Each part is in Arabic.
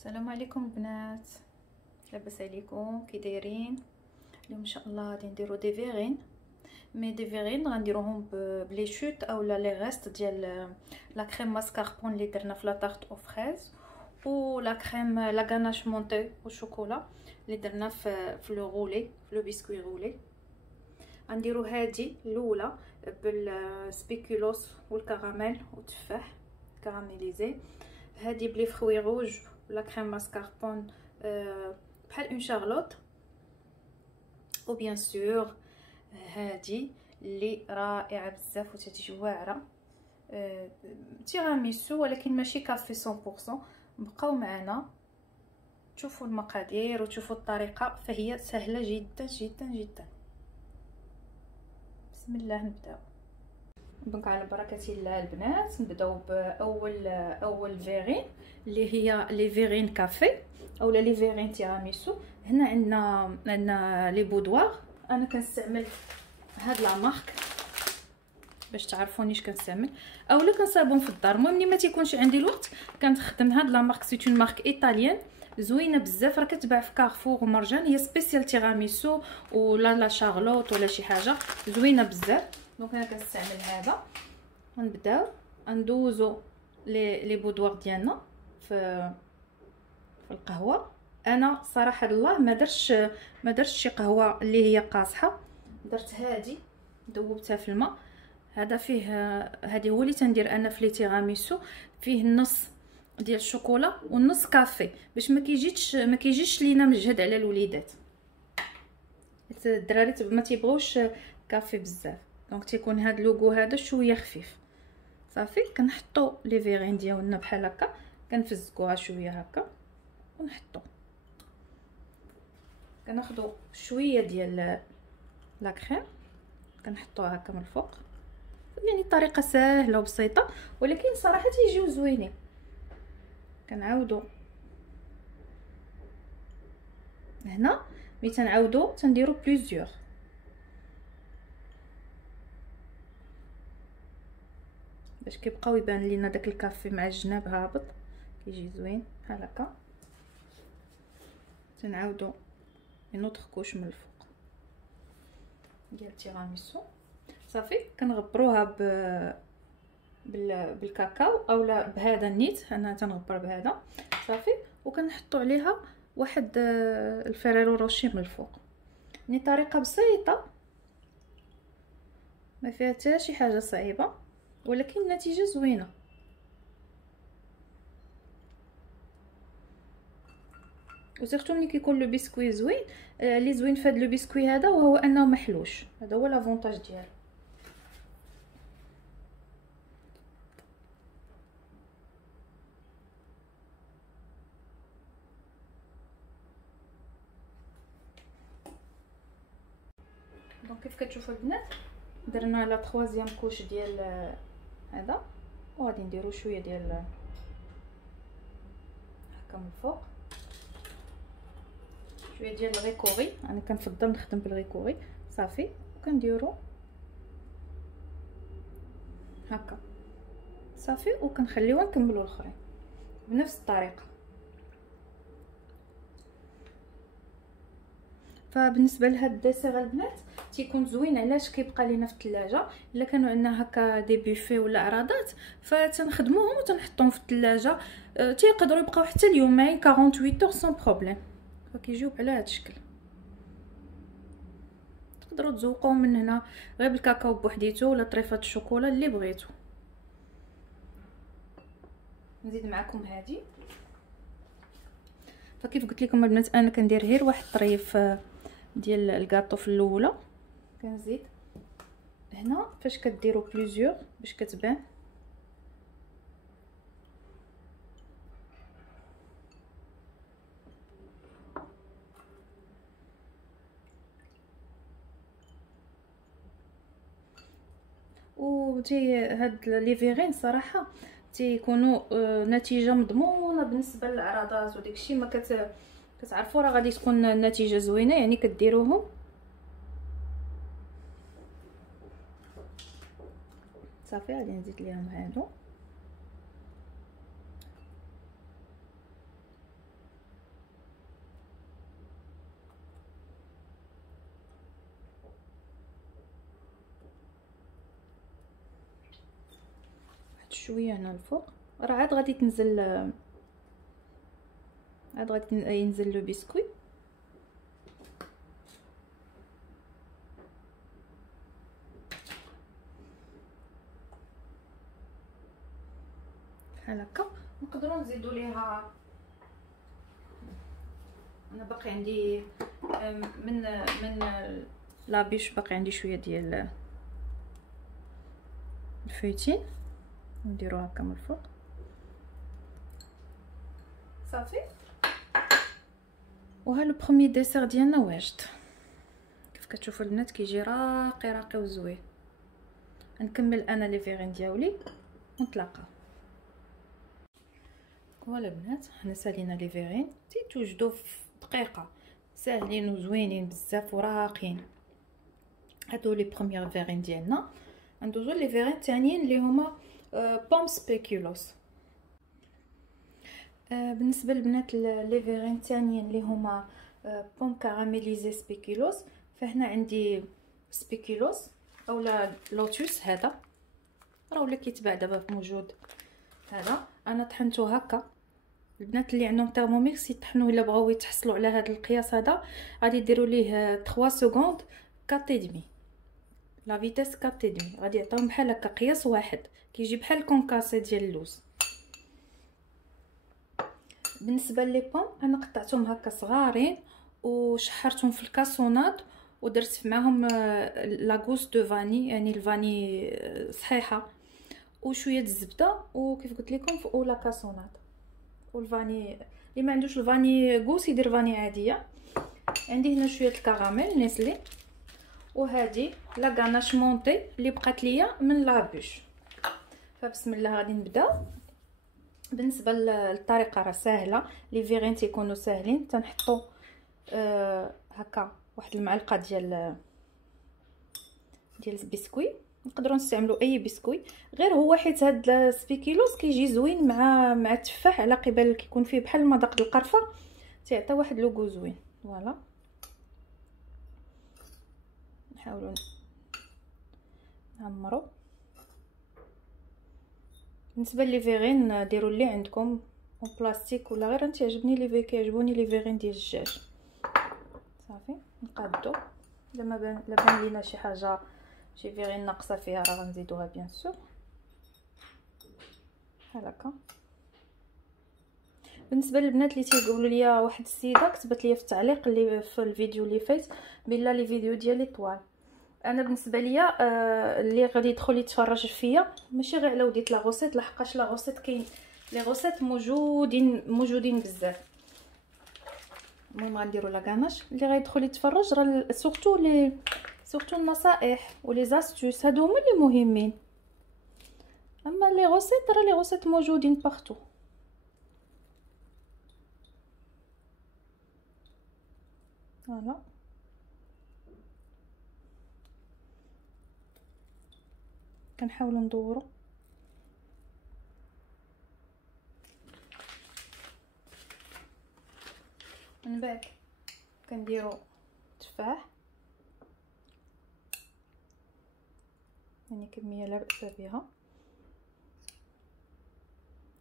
السلام عليكم البنات، لاباس عليكم؟ كي دايرين؟ اليوم ان شاء الله غادي نديرو دي فيغين. دي فيغين غنديروهم بلي شوت اولا لي ريست ديال لا كريم ماسكاربون اللي درنا في لا طارت او فريز، و لا كريم لا غاناش مونتي او شوكولا اللي درنا في لو رولي، في لو بسكوي رولي. غنديرو هادي الاولى بالسبيكولوس والكراميل والتفاح كراميليزي، هادي بلي فروي روج ولا كريم ماسكاربون بحال اون شارلوت، و بيان سور هادي اللي رائعه بزاف وتتجي واعره تيراميسو ولكن ماشي كافي 100%. بقاو معنا تشوفوا المقادير وتشوفوا الطريقه، فهي سهله جدا جدا جدا. بسم الله نبداو. دونك على بركه الله البنات، نبداو باول فيغين اللي هي لي فيغين كافي اولا لي فيغين تيراميسو. هنا عندنا لي بودوار. انا كنستعمل هاد لا مارك باش تعرفوني اش كنستعمل، اولا كنصايبهم في الدار. المهم ملي ما تيكونش عندي الوقت كنخدم هاد لا مارك. سي اون مارك ايطاليان زوينه بزاف، راه كتباع في كارفور ومرجان. هي سبيسيال تيراميسو ولا لا شارلوت ولا شي حاجه زوينه بزاف. دونك انا كنستعمل هذا. غنبداو ندوزو لي بودوار ديالنا في القهوه. انا صراحه الله ما درتش شي قهوه اللي هي قاصحه، درت هادي ذوبتها في الماء. هذا فيه هادي هو اللي تندير انا في لي تيراميسو، فيه النص ديال الشوكولا والنص كافي باش ما كيجيش لينا مجهد على الوليدات. الدراري ما تيبغوش كافي بزاف، دونك تيكون هاد لوغو هذا شويه خفيف. صافي كنحطوا لي فيغين ديالنا بحال هكا، كنفزقوها شويه هكا ونحطوا. كناخذوا شويه ديال لا كريم كنحطوها هكا من الفوق. يعني الطريقه سهله وبسيطه ولكن صراحه تيجيو زوينين. كنعاودوا هنا ملي تنعاودوا تنديروا بليزيور باش كيبقاو يبان لينا داك الكافي مع الجناب هابط، كيجي زوين بحال هكا. تنعاودوا نوتر كوش من الفوق ديال التيراميسو. صافي كنغبروها بالكاكاو اولا بهذا النيت. انا تنغبر بهذا صافي، وكنحطوا عليها واحد الفيريرو روشي من الفوق. يعني طريقه بسيطه ما فيها حتى شي حاجه صعيبه، ولكن النتيجه زوينه. وسيرتو ملي كيكون لو بسكوي زوين، اللي زوين في هذا لو بسكوي هذا وهو انه محلوش. هذا هو لافونتاج ديالو. دونك كيف كتشوفوا البنات درنا لا تروازيام كوش ديال هذا، وغادي نديرو شويه ديال هكا من الفوق، شويه ديال الغيكوري. انا كنفضل نخدم بالغيكوري. صافي وكنديرو هكا صافي، وكنخليوها نكملوا الاخرين بنفس الطريقه. فبالنسبه لهاد الديسير البنات تيكون زوين. علاش؟ كيبقى لينا في الثلاجه. الا كانوا عندنا هكا دي بوفي ولا عراضات فتنخدموهم وتنحطوهم في الثلاجه، تيقدروا يبقاو حتى اليومين 48 اور سون بروبليم. فكيجيو على هذا الشكل. تقدروا تزوقوهم من هنا غير بالكاكاو بوحديتو ولا طريفه الشوكولا اللي بغيتو. نزيد معكم هذه. فكيف قلت لكم البنات انا كندير غير واحد الطريف ديال الكاطو في الاولى. كنزيد هنا فاش كديروا بليزيور باش كتبان. هاد لي فيغين صراحه تيكونوا نتيجه مضمونه بالنسبه للاعراضات وداكشي. ما كتعرفوا راه غادي تكون النتيجه زوينه. يعني كديروهم صافي. غادي نزيد ليهم هادو تحت شويه هنا الفوق. راه عاد غادي تنزل، عاد غادي ينزل لو بسكوي. بحال هكا. نقدروا نزيدوا ليها، انا باقي عندي من لابيش باقي عندي شويه ديال الفويتين، نديرو هكا من الفوق صافي. وها لو بروميي ديسير ديالنا واجد. كيف كتشوفوا البنات كيجي راقي راقي وزوين. نكمل انا لي فيغين ديالي ونتلاقاو. فوالا البنات، حنا سالينا لي فيغين تيتوجدوا في دقيقه، ساهلين وزوينين بزاف وراقيين. هادو لي بروميير فيغين ديالنا. ندوزو لي فيغين الثانيين اللي هما بوم سبيكولوس. بالنسبه للبنات لي فيغين الثانيين اللي هما بوم كاراميليزي سبيكولوس، فهنا عندي سبيكولوس اولا لوتوس. هذا راه ولا كيتباع دابا موجود. هذا انا طحنتو هكا. البنات اللي عندهم ترموميكس يطحنوه الا بغاو يتحصلوا على هذا القياس هذا، غادي يديروا ليه 3 سكوند 4.5 لا فيتاس 4.5. غادي يعطيهم بحال هكا قياس واحد، كيجي بحال الكونكاسي ديال اللوز. بالنسبه لي بوم انا قطعتهم هكا صغارين وشحرتهم في الكاسونات ودرت معاهم لاغوس دو فاني، يعني الفاني صحيحه، وشويه الزبده، وكيف قلت لكم في اولا كاسونات. والفاني اللي ما عندوش الفاني غوس يدير فاني عاديه. عندي هنا شويه الكراميل نيسلي، وهذه لا غاناش مونطي اللي بقات ليا من لابوش. فبسم الله غادي نبدا. بالنسبه للطريقه راه سهله، لي فيغين تيكونوا ساهلين. تنحطوا هكا واحد المعلقه ديال البسكوي. نقدروا نستعملوا اي بسكوي، غير هو حيت هاد السبيكيلوس كيجي زوين مع التفاح، على قبل كيكون فيه بحال مذاق القرفه، تيعطي واحد لوغو زوين. فوالا نحاولوا نعمروا. بالنسبه لي فيغين ديروا اللي عندكم اون بلاستيك ولا غير. انت عجبني لي كيعجبوني لي فيغين ديال الدجاج. صافي نقادو. لما بان لينا شي حاجه شي فيغين ناقصه فيها راه غنزيدوها بيان سور بحال هكا. بالنسبه للبنات اللي تيقولوا لي، واحد السيده كتبت لي في التعليق اللي في الفيديو اللي فات بلا لي فيديو ديالي طوال. انا بالنسبه ليا اللي غادي يدخل يتفرج فيا ماشي غير على وديت لا غوسيت، لحقاش لا غوسيت كاين لي غوسيت موجودين بزاف. المهم غنديروا لا غاناش. اللي غيدخل يتفرج راه سورتو النصائح ولي زاستوس هادو هما اللي مهمين. اما لي غوسيت راه لي غوسيت موجودين بارتو. فوالا كنحاولوا ندوروا. من بعد كنديروا تفاح، يعني كميه لا باس بها.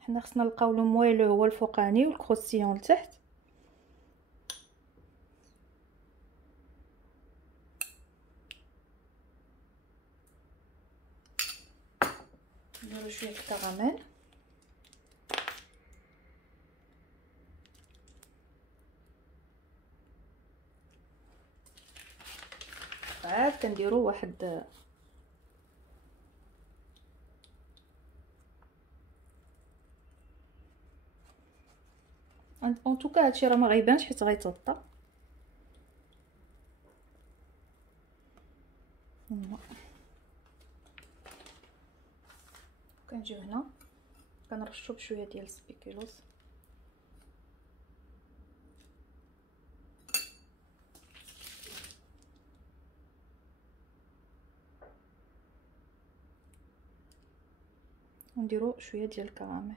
حنا خصنا نلقاو لو مويلو هو الفوقاني والكروستيون لتحت. نديرو شويه الكراميل. عاد كنديروا واحد ان توكا هادشي راه ما غيبانش حيت غيتغطى. كنجيو هنا كنرشوا بشويه ديال السبيكيلوس. ونديروا شويه ديال الكراميل.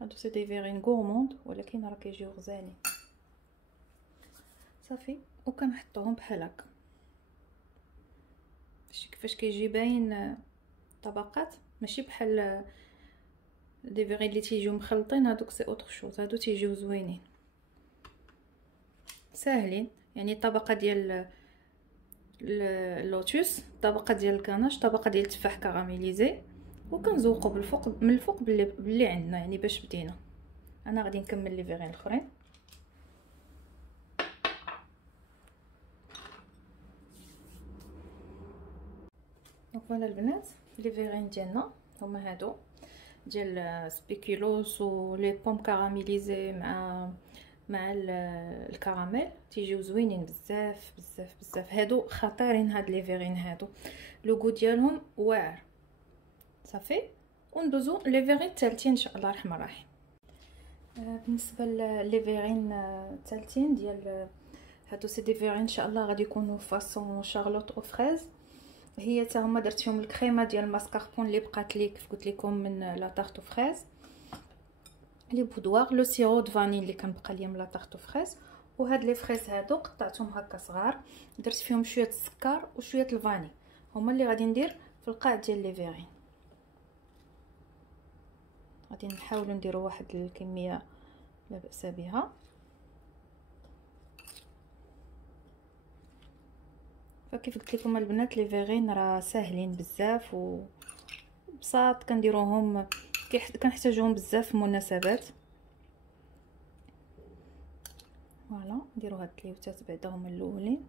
هادو سي دي فيغين غورموند ولكن راه كيجيو غزالين. صافي. وكنحطوهم بحال هكا. شتي كيفاش كيجي باين طبقات، ماشي بحال دي فيغي اللي تيجيو مخلطين، هادوك سي اوتر شوز، هادو تيجيو زوينين ساهلين. يعني الطبقه ديال اللوتوس، طبقه ديال الكناش، طبقه ديال التفاح كراميليزي، وكنزوقوا بالفوق من الفوق باللي عندنا. يعني باش بدينا، انا غادي نكمل لي فيغين الاخرين. فوالا البنات، لي فيغين ديالنا هما هادو ديال سبيكولوس ولي بوم كراميليزي مع الكراميل، تيجيو زوينين بزاف بزاف بزاف. هادو خطيرين، هاد لي فيغين هادو لو غو ديالهم واعر. صافي، وندوزو لي فيغين الثالثين ان شاء الله الرحمن الرحيم. بالنسبه لي فيغين الثالثين ديال هادو، سي دي فيغين ان شاء الله غادي يكونوا فاصون شارلوت او فريز. هي حتى هما درت فيهم الكريمه ديال الماسكاربون اللي بقات لي كيف قلت لكم من لا طارت فريز، لي بودوار، لو سيرو د فاني اللي كان بقى ليا من لا طارت فريز. وهاد لي فريز هادو قطعتهم هكا صغار، درت فيهم شويه السكر وشويه الفاني، هما اللي غادي ندير في القاع ديال لي فيغين. غادي نحاولوا نديروا واحد الكميه لا باس بها. فكيف قلت لكم البنات، لي فيغين راه ساهلين بزاف وبساط، كنديروهم كنحتاجوهم بزاف في المناسبات. فوالا، نديروا هاد التليوتات بعدا هما الاولين.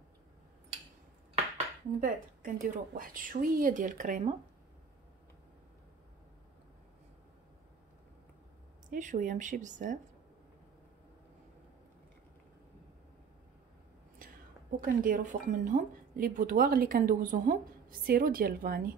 من بعد كنديروا واحد شويه ديال الكريمه، غير شويه ماشي بزاف، وكنديروا فوق منهم لي بودوار اللي كندوزوهم في السيرو ديال الفاني.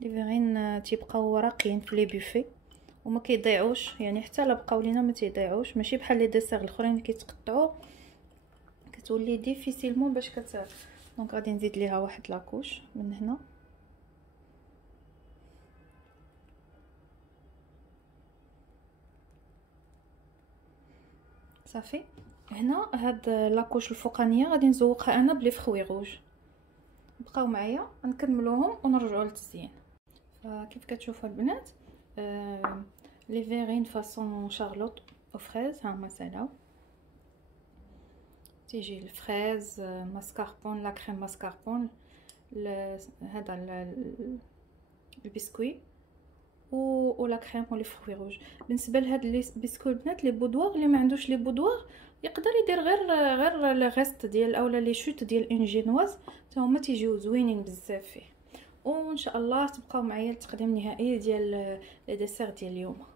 لي فيغين تيبقاو راقيين في لي بوفي وما كيضيعوش، يعني حتى لا بقاو لينا ما تيضيعوش، ماشي بحال لي ديسير الاخرين اللي كيتقطعوا كتولي ديفيسيلمون باش دونك غادي نزيد ليها واحد لاكوش من هنا. صافي. هنا هاد لاكوش الفوقانيه غادي نزوقها انا بلي فخوي روج. بقاو معايا نكملوهم ونرجعوا للتزيين. فكيف كتشوفوا البنات، لي فيغين فاصون شارلوت او فريز ها هما سالاو. تيجي الفريز، ماسكاربون، لا كريم ماسكاربون، هذا البسكوي ولا كريم ولي فروي روج. بالنسبه لهاد لي بسكوي البنات، لي بودوار اللي ما عندوش لي بودوار يقدر يدير غير لي ريست ديال اولا لي شوت ديال اون جينواز، حتى هما تيجيو زوينين بزاف فيه. وان شاء الله تبقاو معايا للتقديم النهائي ديال لي ديسير ديال اليوم.